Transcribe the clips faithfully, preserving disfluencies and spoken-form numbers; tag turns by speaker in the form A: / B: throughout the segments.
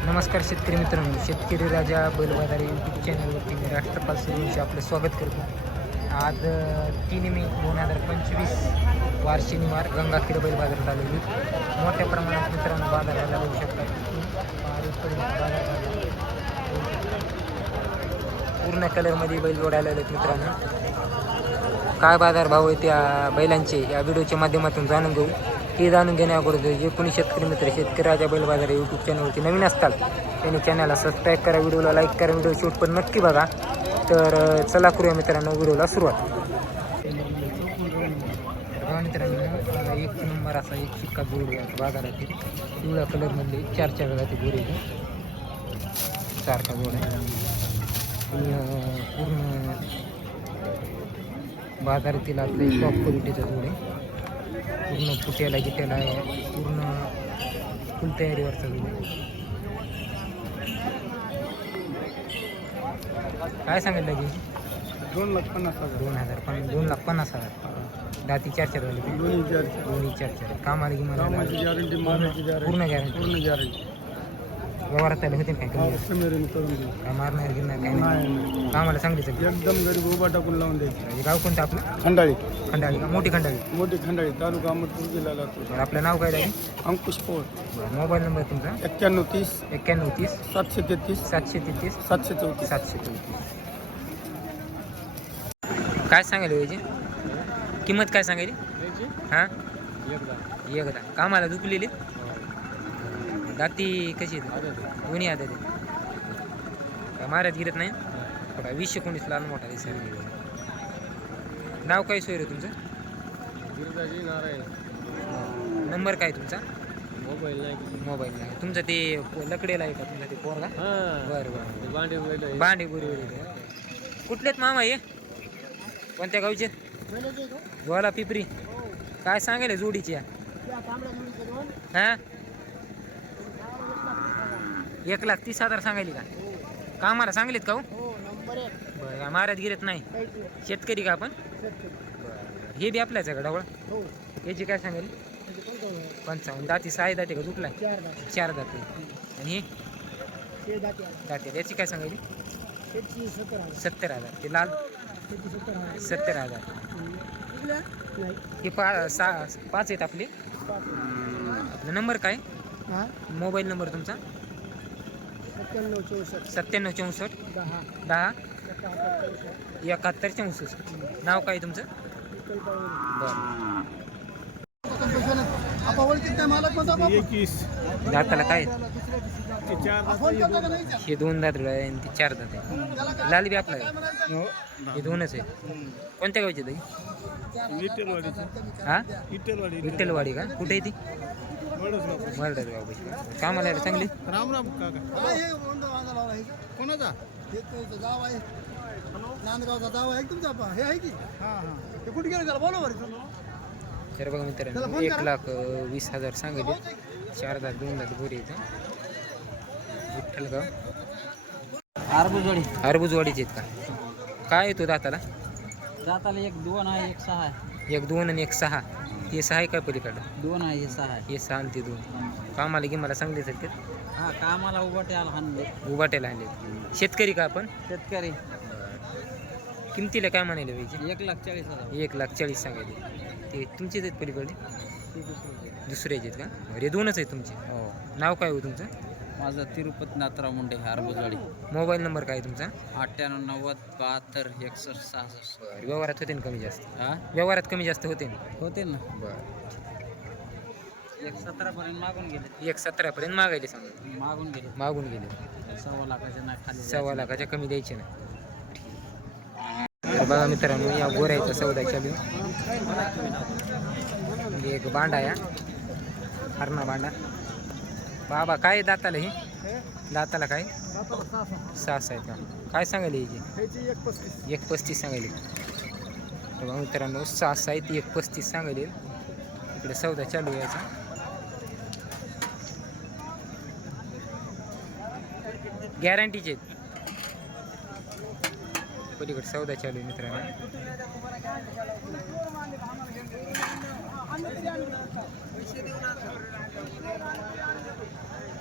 A: नमस्कार शेतकरी मित्रांनो, शेतकरी राजा बैल बाजार यूट्यूब चॅनलवरती मी राष्ट्रपाल सुरूंचे आपले स्वागत करतो. आज तीन मे दोन हजार पंचवीस वार शनिवार गंगाखेड बैल बाजारात आलेली मोठ्या प्रमाणात मित्रांनो बाजाराला बघू शकता. पूर्ण कलरमध्ये बैल जोडायला आलेत मित्रांनो. काय बाजार भाव आहे त्या बैलांचे या व्हिडिओच्या माध्यमातून जाणून घेऊ. हे जाणून घेण्याअगोदर जे कोणी शेतकरी मित्र शेतकरी राजा बैल बाजार यूट्यूब चॅनलवरती नवीन असतात त्यांनी चॅनलला सबस्क्राईब करा, व्हिडिओला लाईक करा, व्हिडिओ शूट पण नक्की बघा. तर चला करूया मित्रांनो व्हिडिओला सुरुवात. मित्रांनो एक नंबर असा एक शिक्का जोड बाजारातील पिवळ्या कलरमधले चार चार जाती गोरे सारखा जोड आहे. पूर्ण बाजारातील आपले टॉप क्वालिटीचा जोड आहे. पूर्ण फुट्याला गिट्याला आहे, पूर्ण फुल तयारीवरचा जोड आहे. काय सांगितलं की
B: दोन लाख पन्नास हजार
A: दोन हजार पण दोन लाख पन्नास हजार दाती चार चार झाले
B: दोन्ही चार
A: दोन्ही चार चार कामाला की मला
B: कामाची गॅरंटी मारण्याची
A: पूर्ण गॅरंटी
B: पूर्ण गॅरंटी
A: व्यवहारात आले होते काय कमी
B: कमी करून देऊ
A: काय मारणार गिरणार काय
B: नाही
A: नाही कामाला चांगली चालली.
B: एकदम गरीब उभा टाकून लावून द्यायची.
A: हे गाव कोणतं आपलं?
B: खंडाळी
A: खंडाळी का? मोठी खंडाळी.
B: मोठी खंडाळी तालुका अहमदपूर जिल्हा लातूर.
A: बरं आपलं नाव काय आहे?
B: अंकुश पवार.
A: बरं मोबाईल नंबर तुमचा?
B: एक्क्याण्णव तीस
A: एक्क्याण्णव तीस
B: सातशे तेहतीस
A: सातशे तेहतीस
B: सातशे चौतीस
A: सातशे चौतीस. काय सांगायला याची किंमत काय सांगायली? हां एकदा कामाला दुखलेली दाती कशी येते? दोन्ही आता ते काय महाराज गिरत नाही थोडा वीस एकोणीस लहान मोठा दिसायला गेला. नाव काय सोय रे तुमचं?
B: गिरजाजी नारायण.
A: नंबर काय तुमचा?
B: मोबाईल नाही
A: मोबाईल नाही तुमचं ते लकडेला आहे का तुमचा ते पोरगा? बरं बरं
B: बांडे
A: बांडे बुरी कुठलेत मामा हे? कोणत्या गावचे? गोला पिपरी. काय सांगेल जोडीची या? हां एक लाख तीस हजार सांगायली का? कामाला सांगलीत का? हो बरं महाराज गिरत नाही शेतकरी का आपण? हे बी आपल्याच आहे का ढवळ? याची काय सांगेल? पंचावन्न दाती सहा दाती का दुखलाय? चार दाती. आणि हे दाती याची काय सांगायली? सत्तर हजार. ते लाल सत्तर हजार. हे पा सहा पाच आहेत आपले. आपला नंबर काय? मोबाईल नंबर तुमचा?
B: सत्त्याण्णव चौसष्ट
A: सत्त्याण्णव चौसष्ट
B: दहा
A: दहा एकाहत्तर चौसष्ट. नाव काय तुमचं? बरं
B: एकवीस
A: दाताला काय? हे दोन दात आहे आणि ते चार दात आहे. लाल बी आपला आहे. हे दोनच आहे. कोणत्या गावचे ताई? हा विठ्ठलवाडी का? कुठे आहे ती? मर्डर गाव. कामाला चांगली.
B: राम राम काका. कोणाचा? गाव आहे नांदगावचा गाव आहे तुमचा. हे आहे की हां हां ते कुठे गेलं त्याला बोला बरं.
A: तर बघा मित्रांनो एक लाख वीस हजार सांगितले. चार दात दोन दात गोरी येतं. विठ्ठलगाव
B: आरबुजवाडी.
A: हरबुजवाडीचे आहेत का? काय येतो दाताला?
B: दाताला एक दोन आहे एक सहा आहे.
A: एक दोन आणि एक सहा. हे सहा आहे काय पलीकडं?
B: दोन आहे हे सहा आहे.
A: हे सहा आणि ते दोन. कामाला की मला सांगले सर ते
B: हा कामाला उभाट्याला हाणले.
A: उभाट्याला आले. शेतकरी का आपण?
B: शेतकरी.
A: किमतीला काय म्हणाले पाहिजे?
B: एक लाख चाळीस हजार.
A: एक लाख चाळीस सांगायचे. ते तुमचेच आहेत पलीकडे? दुसऱ्याचे आहेत का? अरे दोनच आहेत तुमचे.
B: हो.
A: नाव काय हो तुमचं?
B: माझा तिरुपती नाथराव मुंडे आरबुजवाडी.
A: मोबाईल नंबर काय तुमचा?
B: अठ्ठ्याण्णव नव्वद बहात्तर एकसष्ट सहासष्ट.
A: व्यवहारात होते ना कमी जास्त?
B: हा
A: व्यवहारात कमी जास्त होते ना?
B: होते ना.
A: बरं
B: एक सतरा पर्यंत मागून गेले.
A: एक सतरापर्यंत मागायले सांगा.
B: मागून गेले.
A: मागून गेले.
B: सव्वा लाखाच्या नाही खाली.
A: सव्वा लाखाच्या कमी द्यायचे ना. तर बघा मित्रांनो या गोऱ्याचा सौदा चालू. एक बांडा या हरणा बांडा. बाबा काय दाताला हे? दाताला काय? सहा आहेत का? काय सांगायला याची? एक पस्तीस सांगायले. तर बघा मित्रांनो सहा आहेत एक पस्तीस सांगायले. इकडे सौदा चालू यायचा. गॅरंटीचे पलीकडे सौदा चालू आहे मित्रांनो.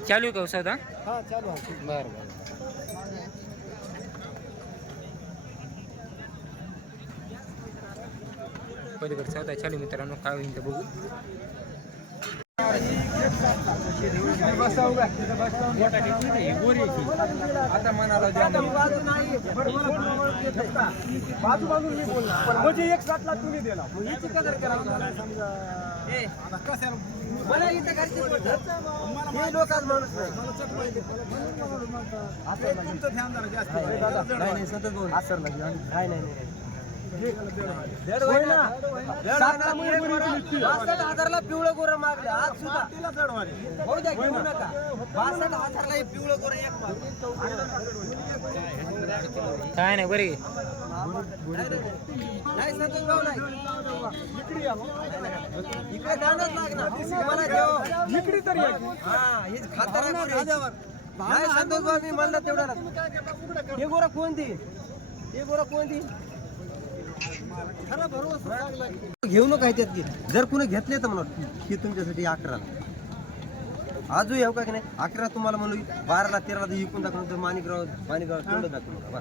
A: चालू आहे का हो सौदा
B: हा चालू आहे
A: बरं बरं पलीकडे सौदा चालू आहे मित्रांनो काय होईल ते बघू
B: आता म्हणाला बाजू बाजू मी बोलला म्हणजे एक सात लाख तुम्ही दिला मग याची कदर करा समजा आता कसं मला इथं घरचे हे लोक आज माणूस नाही तुमचं ध्यान जरा जास्त नाही नाही सतत बोल असर लागली नाही नाही नाही हजारला पिवळं गोरं मागलं आज सुद्धा हो द्या घेऊ नका बासष्ट हजारला पिवळं गोरं एक
A: काय नाही बरे
B: नाही संतोषभाऊ नाही इकडे दांडच लागणार तुम्हाला देव इकडे तरी हा हेच खातर नाही संतोषभाऊ मी म्हणलं तेवढं हे गोरं कोणती हे गोरं कोणती घेऊ नका त्यात जर कुणी घेतले तर म्हणा की तुमच्यासाठी अकरा आजू येऊ का की नाही अकरा तुम्हाला म्हणू बाराला तेराला विकून दाखवून तर माणिकराव माणिकराव तेवढं दाखवू नका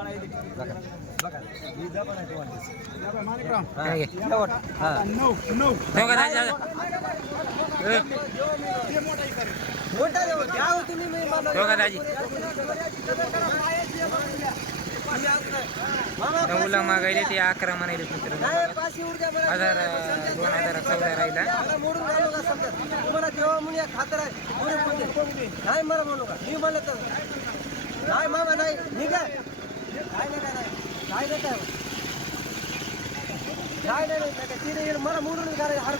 A: नऊला मागायले ते अकरा म्हणायले मित्रांनो हजार दोन हजार चौदा राहिला
B: तुम्हाला जेव्हा म्हणून खातर आहे नाही मला म्हणू का मी म्हणलं तर नाही मामा नाही मी काय काय नाही काय नाही काय नाही नाही नाही तिने येईल मला मोडून करायचं हर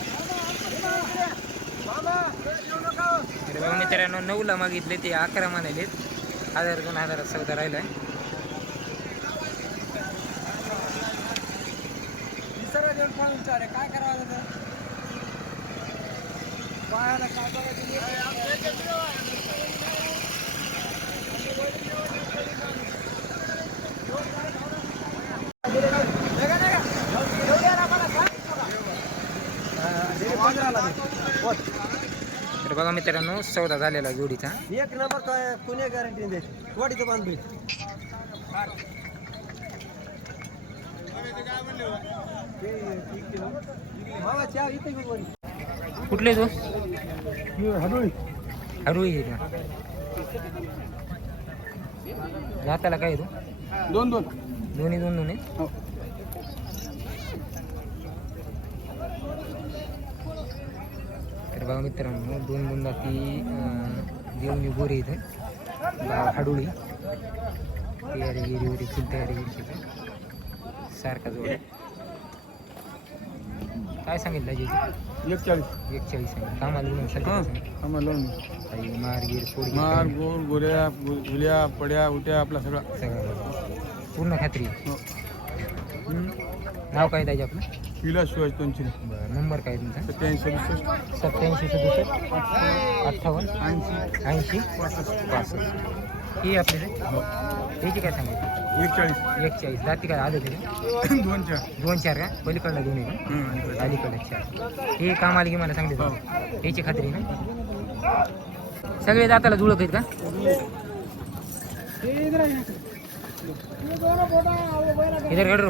B: मामा
A: बघा मित्रांनो नऊला मागितले ते अकरा म्हणाले हजार दोन हजार चौदा राहिला
B: काय करावं पायाला
A: तर बघा मित्रांनो सौदा झालेला जोडीचा
B: एक नंबर काय कोणी गॅरंटी दे वाटीचं बांध भेट
A: कुठले तो
B: हरुळी
A: हरुळी आहे का जाताला काय तो
B: दोन दोन
A: दोन्ही दोन दोन आहे तर बघा मित्रांनो दोन दोन जाती देवणी गोरे इथे हाडोळी तयारी गिरी वगैरे फुल तयारी गिरी सारखा जोड काय सांगितलं जी
B: एकचाळीस
A: एकचाळीस सांगितलं कामाला घेऊन सगळं मार गिर पोड
B: मार गोल गोऱ्या गुल्या पड्या उट्या आपला सगळा
A: सगळं पूर्ण खात्री नाव काय द्यायचे आपलं
B: पिला शिवाय दोनशे
A: बरं नंबर काय तुमचा
B: सत्याऐंशी सदुसष्ट
A: सत्याऐंशी सदुसष्ट अठ्ठावन्न
B: ऐंशी
A: ऐंशी पासष्ट ही आपली त्याची काय सांगायची
B: एकचाळीस
A: एकचाळीस जाती काय आलं त्याचे
B: दोन चार
A: दोन चार का पलीकडला दोन आहे का अलीकडे चार हे काम आले की मला सांगितलं त्याची खात्री ना सगळे जाताला जुळत आहेत का इधर घडरो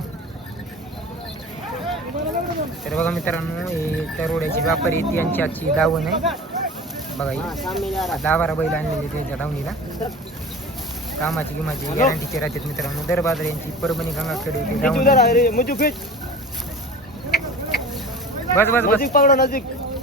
A: तर बघा मित्रांनो हे तरोड्याचे व्यापारी आहेत यांची आजची दावण आहे बघा ही दहा बारा बैल आणलेले त्यांच्या दावणीला कामाची किमाची गॅरंटीचे राहतात मित्रांनो दर बाजार यांची परभणी गंगाखेड बस बस बस
B: नजीक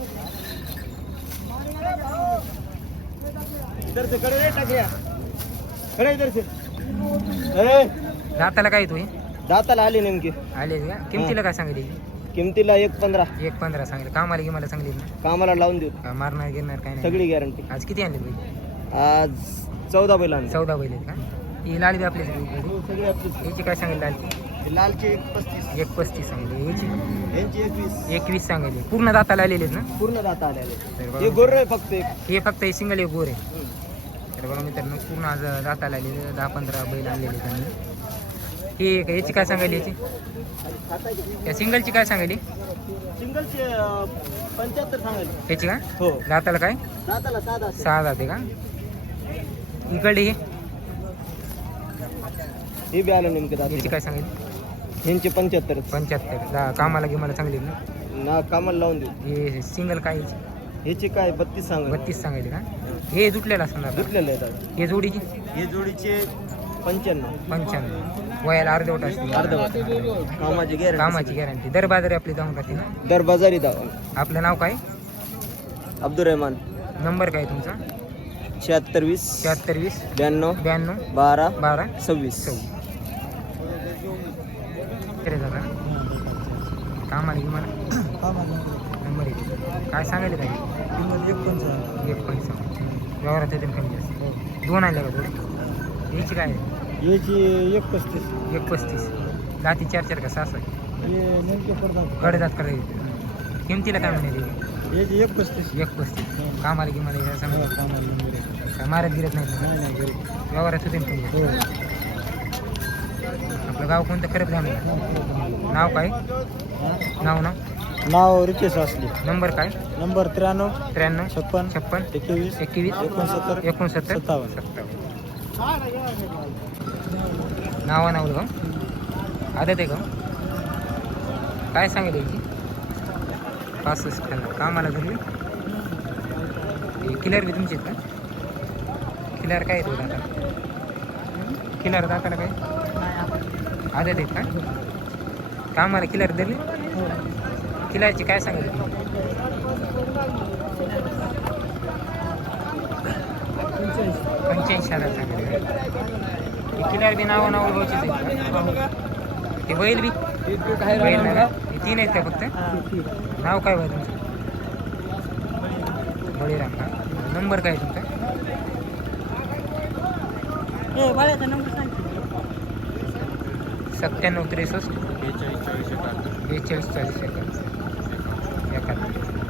B: इधर से खड़े रे टकल्या खड़े इधर से अरे
A: दाताला काय तू
B: दाताला आले नेमके
A: आले का किमतीला काय सांगितली
B: किमतीला एक पंधरा
A: एक पंधरा सांगितलं कामाला किमाला सांगितली ना
B: कामाला लावून देऊ
A: का मारणार गिरणार काय नाही
B: सगळी गॅरंटी
A: आज किती आणले बैल
B: आज चौदा बैल आणले
A: चौदा बैल आहेत का ही लाल बी आपली
B: सगळी आपली
A: याची काय सांगितलं लालची
B: लालचे एक पस्तीस
A: एक पस्तीस सांगितले याची
B: यांची एकवीस
A: एकवीस सांगितले पूर्ण दाताला आलेले आहेत ना
B: पूर्ण दाता आलेले
A: तर
B: हे
A: बघा
B: गोर आहे फक्त एक
A: हे फक्त हे सिंगल एक गोर आहे तर बघा मित्रांनो पूर्ण आज दाताला आलेले दहा पंधरा बैल आणलेले त्यांनी ही याची काय सांगायली याची या सिंगलची काय सांगायली
B: सिंगलचे पंच्याहत्तर सांगायचे
A: याची का
B: हो
A: दाताला काय
B: दादाला साधा
A: सहा जाते का इकडे ही
B: हे बी आलं नेमकं दादा
A: याची काय सांगायली
B: ह्यांचे पंच्याहत्तर
A: पंच्याहत्तर दा कामाला गी मला चांगली ना
B: ना कामाला लावून देऊ
A: हे सिंगल काय याची
B: ह्याचे काय बत्तीस सांग
A: बत्तीस सांगायली का हे जुटलेलं असणार
B: दुटलेले आहेत दादा.
A: हे जोडीची
B: हे जोडीचे पंच्याण्णव
A: पंच्याण्णव वयाला अर्धवट असते
B: अर्धवट कामाची गॅरंटी
A: कामाची गॅरंटी दर बाजारी आपली जाऊन राहते ना
B: दर बाजारी दावा
A: आपलं नाव काय
B: अब्दुल रहमान
A: नंबर काय तुमचा
B: शहात्तर वीस
A: शहात्तर वीस
B: ब्याण्णव
A: ब्याण्णव
B: बारा
A: बारा
B: सव्वीस
A: सव्वीस तरी दादा कामाला घे मला नंबर एक काय सांगायला काय एक पंचावन्न व्यवहारात येते कमी जास्त दोन आले का थोडे याची काय आहे?
B: याची एक पस्तीस
A: एक पस्तीस दाती चार चार का सहा सहा
B: हे नेमके पडतात
A: कडदात करायचे किमतीला काय म्हणाले
B: याची एक पस्तीस
A: एक पस्तीस कामाला घे मला या सांगा काय मारत गिरत नाही व्यवहारात होते कमी जास्त. आपलं गाव कोणतं खरंच झालं नाव काय नाव नाव
B: नाव रितेश असले
A: नंबर काय
B: नंबर त्र्याण्णव
A: त्र्याण्णव
B: छप्पन
A: छप्पन
B: एकवीस
A: एकवीस
B: एकोणसत्तर
A: एकोणसत्तर
B: सत्तावन्न.
A: सत्तावन्न नावा नावलं का आदत आहे का काय सांगेल याची पासष्ट खाल्ला कामाला घरली किलर बी तुमचे आहेत का किलर काय येतो दाता किलर दाताला काय आदत आहेत का कामाला किलर धरली किलरची काय सांगेल पंच्याऐंशी हजार सांगेल हे किलर बी नाव नाव घ्यायचीच आहेत ते बैल बी बैल नाही का हे तीन आहेत का फक्त नाव काय बघ तुमचं बळीराम का नंबर काय तुमचा सत्त्याण्णव त्रेसष्ट बेचाळीस चाळीस एकाहत्तर एकाहत्तर